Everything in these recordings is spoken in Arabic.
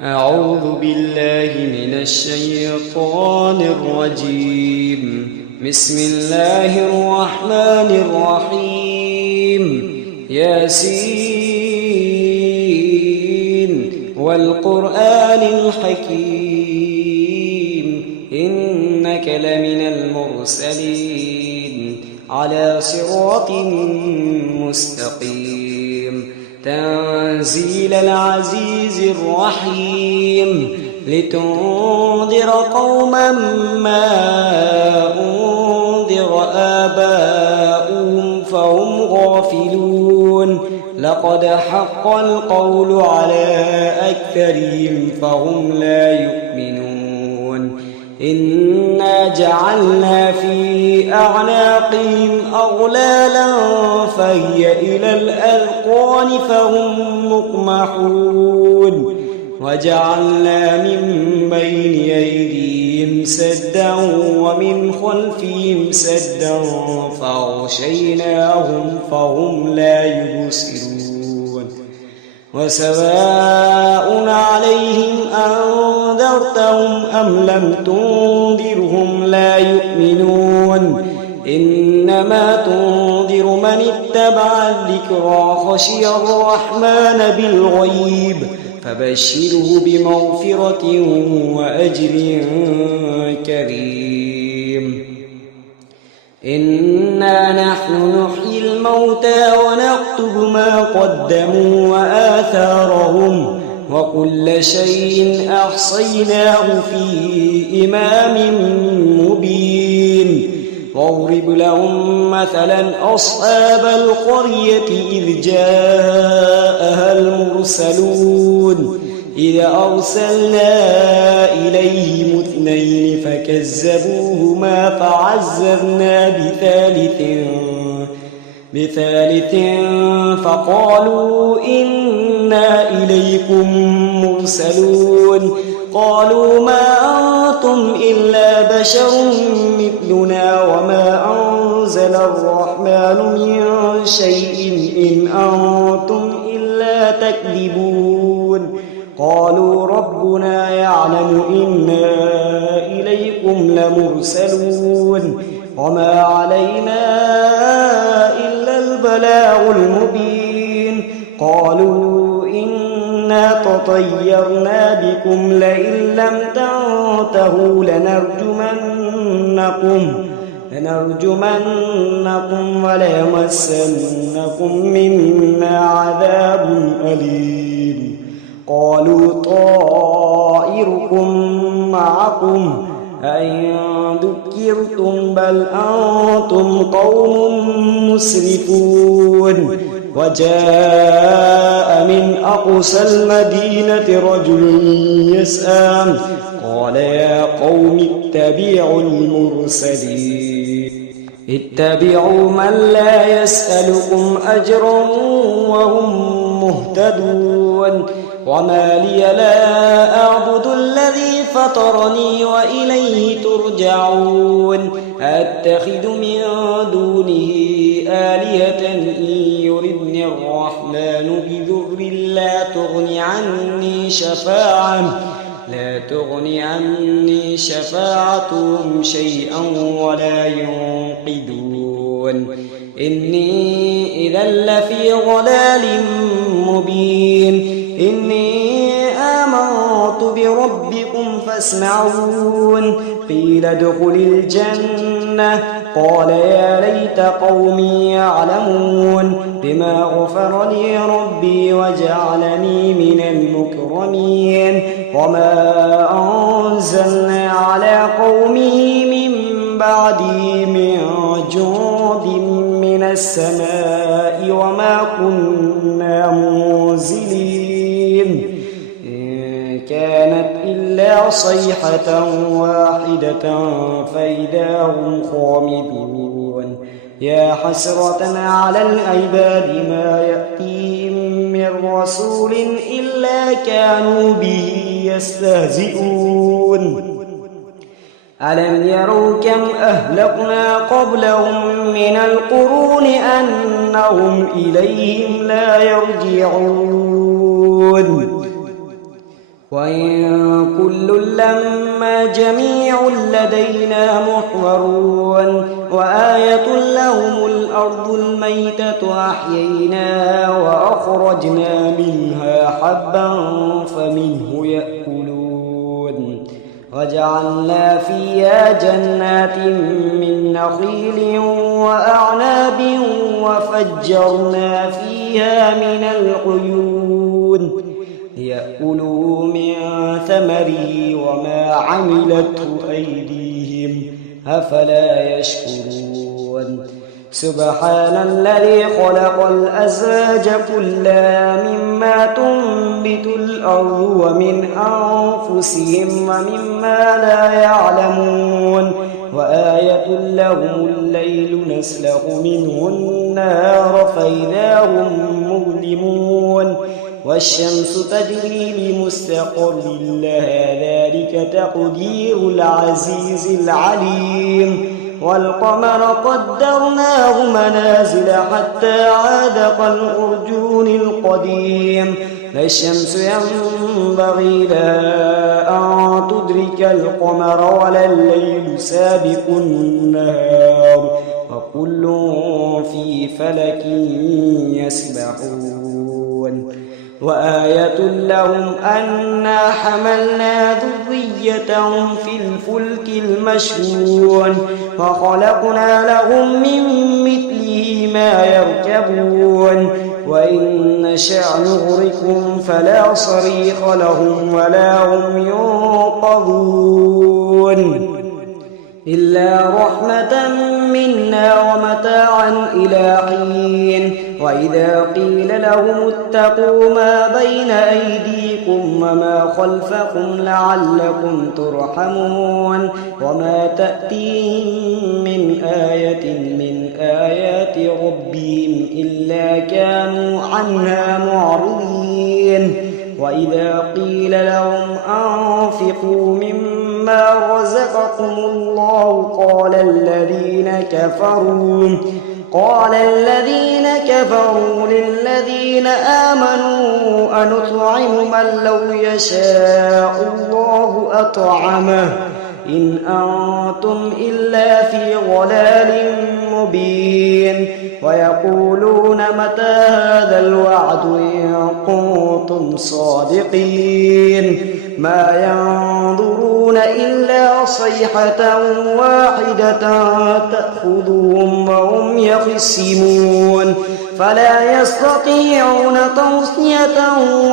أعوذ بالله من الشيطان الرجيم. بسم الله الرحمن الرحيم. ياسين والقرآن الحكيم إنك لمن المرسلين على صراط مستقيم تنزيل العزيز الرحيم لتنذر قوما ما أنذر آباؤهم فهم غافلون لقد حق القول على أكثرهم فهم لا يؤمنون إنا جعلنا في أعناقهم أغلالا فهي إلى الأذقان فهم مقمحون وجعلنا من بين أيديهم سدا ومن خلفهم سدا فأغشيناهم فهم لا يبصرون وسواء عليهم أنذرتهم أم لم تنذرهم لا يؤمنون إنما تنذر من اتبع الذكرى خشي الرحمن بالغيب فبشره بمغفرة وأجر كريم إنا نحن نحيي الموتى ونكتب ما قدموا وآثارهم وكل شيء أحصيناه في إمام مبين واضرب لهم مثلا أصحاب القرية إذ جاءها المرسلون إذ أرسلنا إليهم اثنين فكذبوهما فعززنا بثالث فقالوا إنا إليكم مرسلون قالوا ما أنتم إلا بشر مثلنا وما أنزل الرحمن من شيء إن أنتم إلا تكذبون قالوا ربنا يعلم إنا إليكم لمرسلون وما علينا إلا البلاغ المبين قالوا إنا تطيرنا بكم لئن لم تنتهوا لنرجمنكم وليمسنكم منا عذاب أليم قالوا طائركم معكم أئن ذكرتم بل أنتم قوم مسرفون وجاء من أقصى المدينة رجل يسعى قال يا قوم اتبعوا المرسلين اتبعوا من لا يسألكم أجرا وهم مهتدون وما لي لا أعبد الذي فطرني وإليه ترجعون أتخذ من دونه آلهة إن يردني الرحمن بضر لا تغني عني شفاعتهم شيئا ولا ينقذون إني إذا لفي ضلال مبين إني آمنت بربكم فاسمعون قيل ادخل الجنة قال يا ليت قومي يعلمون بما غفر لي ربي وجعلني من المكرمين وما أنزلنا على قومه من بعده من جند من السماء وما كنا منزلين إن كانت إلا صيحة واحدة فإذا هم خامدون يا حسرة على العباد ما يأتيهم من رسول إلا كانوا به يستهزئون ألم يروا كم أهلكنا قبلهم من القرون أنهم إليهم لا يرجعون وإن كل لما جميع لدينا محضرون وآية لهم الأرض الميتة أحييناها وأخرجنا منها حبا فمنه يأكلون وجعلنا فيها جنات من نخيل وأعناب وفجرنا فيها من العيون ليأكلوا من ثمره وما عملته أيديهم أفلا يشكرون سبحان الذي خلق الأزواج كلها مما تنبت الأرض ومن أنفسهم ومما لا يعلمون وآية لهم الليل نسلخ منه النهار فإذا هم مظلمون والشمس تجري لمستقر لها ذلك تقدير العزيز العليم والقمر قدرناه منازل حتى عاد كالعرجون القديم لا الشمس ينبغي لها أن تدرك القمر ولا الليل سابق النهار وكل في فلك يسبحون وآية لهم أنا حملنا ذريتهم في الفلك المشحون وخلقنا لهم من مثله ما يركبون وإن نشأ نغرقهم فلا صريخ لهم ولا هم ينقذون إلا رحمة منا ومتاعا إلى حين وإذا قيل لهم اتقوا ما بين أيديكم وما خلفكم لعلكم ترحمون وما تأتيهم من آية من آيات ربهم إلا كانوا عنها معرضين وإذا قيل لهم أنفقوا مما رزقكم الله قال الذين كفروا للذين آمنوا أنطعم من لو يشاء الله أطعمه إن أنتم إلا في ضلال مبين ويقولون متى هذا الوعد إن كنتم صادقين ما ينظرون إلا صيحة واحدة تأخذهم وهم يخصمون فلا يستطيعون توصية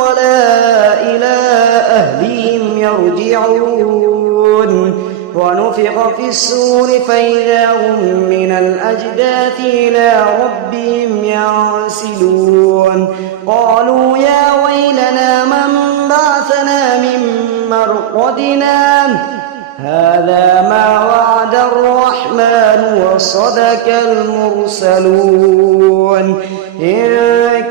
ولا إلى أهلهم يرجعون ونفخ في الصور فإذا هم من الأجداث إلى ربهم ينسلون قالوا يا ويلنا من بعثنا من مرقدنا هذا ما وعد الرحمن وصدق المرسلون إن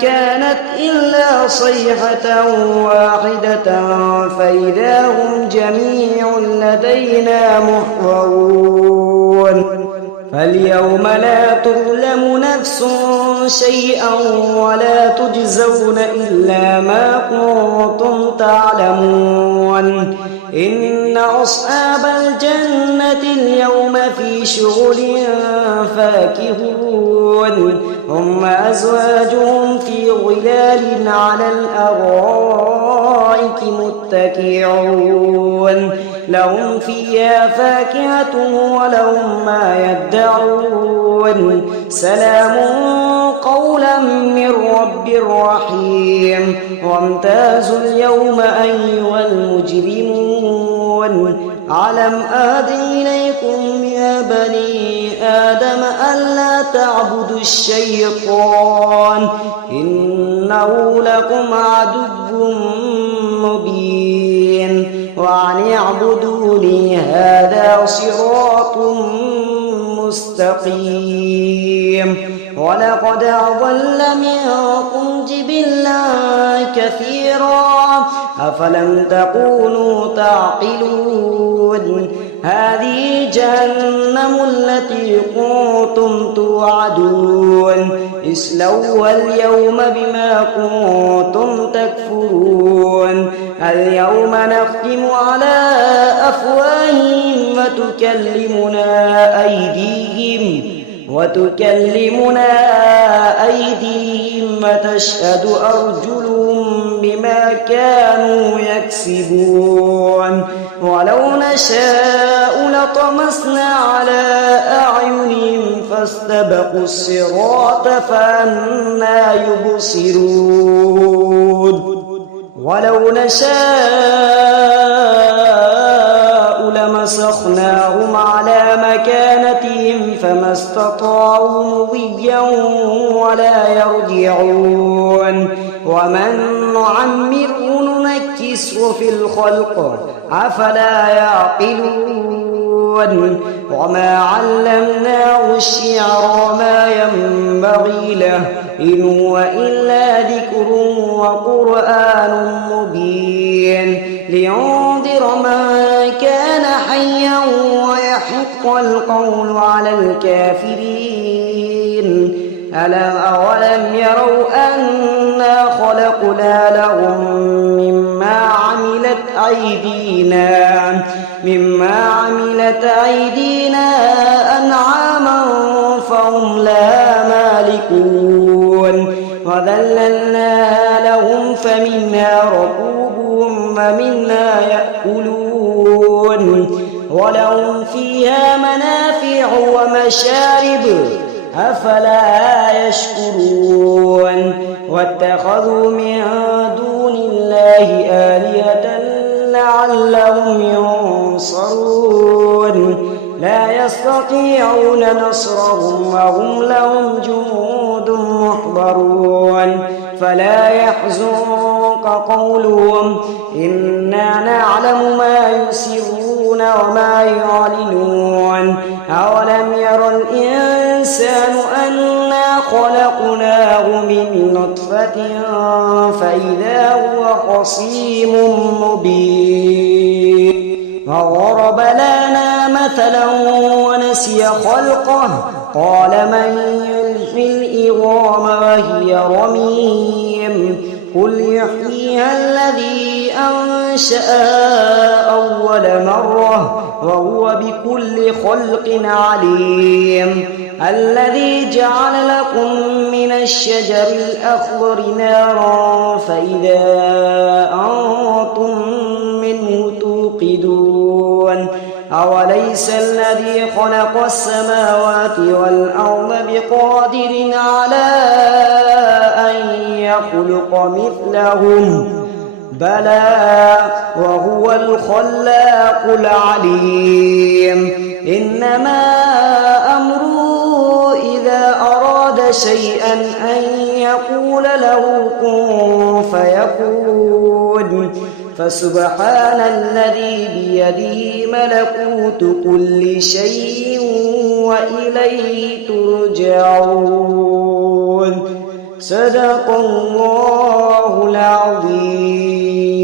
كانت إلا صيحة واحدة فإذا هم جميع لدينا محضرون فاليوم لا تظلم نفس شيئا ولا تجزون إلا ما كنتم تعلمون إن أصحاب الجنة اليوم في شغل فاكهون هم أزواجهم في ظلال على الأرائك متكئون لهم فيها فاكهة ولهم ما يدعون سلام قولا من رب رحيم وامتازوا اليوم أيها المجرمون ألم أعهد إليكم يا بني آدم ألا تعبدوا الشيطان إنه لكم عدو مبين وأن اعبدوني هذا صراط مستقيم ولقد أضل منكم جبلا كثيرا أفلم تكونوا تعقلون هذه جهنم التي كنتم توعدون اصلوها اليوم بما كنتم تكفرون اليوم نختم على أفواههم وتكلمنا أيديهم وتشهد أرجلهم بما كانوا يكسبون ولو نشاء لطمسنا على أعينهم فاستبقوا الصراط فأنى يبصرون ولو نشاء لمسخناهم على مكانتهم فما استطاعوا مضيا ولا يرجعون ومن نعمره ننكسه في الخلق أفلا يعقلون وما علمناه الشعر وما ينبغي له إن هو إلا ذكر وقرآن مبين لينذر من كان حيا ويحق القول على الكافرين أولم يروا أنا خلقنا لهم مما عملت أيدينا أنعاما فهم لها مالكون وذللناها لهم فمنها ركوبهم ومنها يأكلون ولهم فيها منافع ومشارب أفلا يشكرون واتخذوا من دون الله آلهة لعلهم ينصرون لا يستطيعون نصرهم وهم لهم جنود محضرون فلا يحزنك قولهم إنا نعلم ما يسرون وما يعلنون أولم ير الإنسان أنا خلقناه من نطفة فإذا هو خصيم مبين وضرب لنا مثلا ونسي خلقه قال من يحيي العظام وهي رميم قل يحييها الذي أنشأها أول مرة وهو بكل خلق عليم الذي جعل لكم من الشجر الأخضر نارا فإذا أنتم منه توقدون أوليس الذي خلق السماوات والأرض بقادر على أن يخلق مثلهم بلى وهو الخلاق العليم إنما أمره إذا أراد شيئا أن يقول له كن فيكون فسبحان الذي بيده ملكوت كل شيء وإليه ترجعون صدق الله العظيم.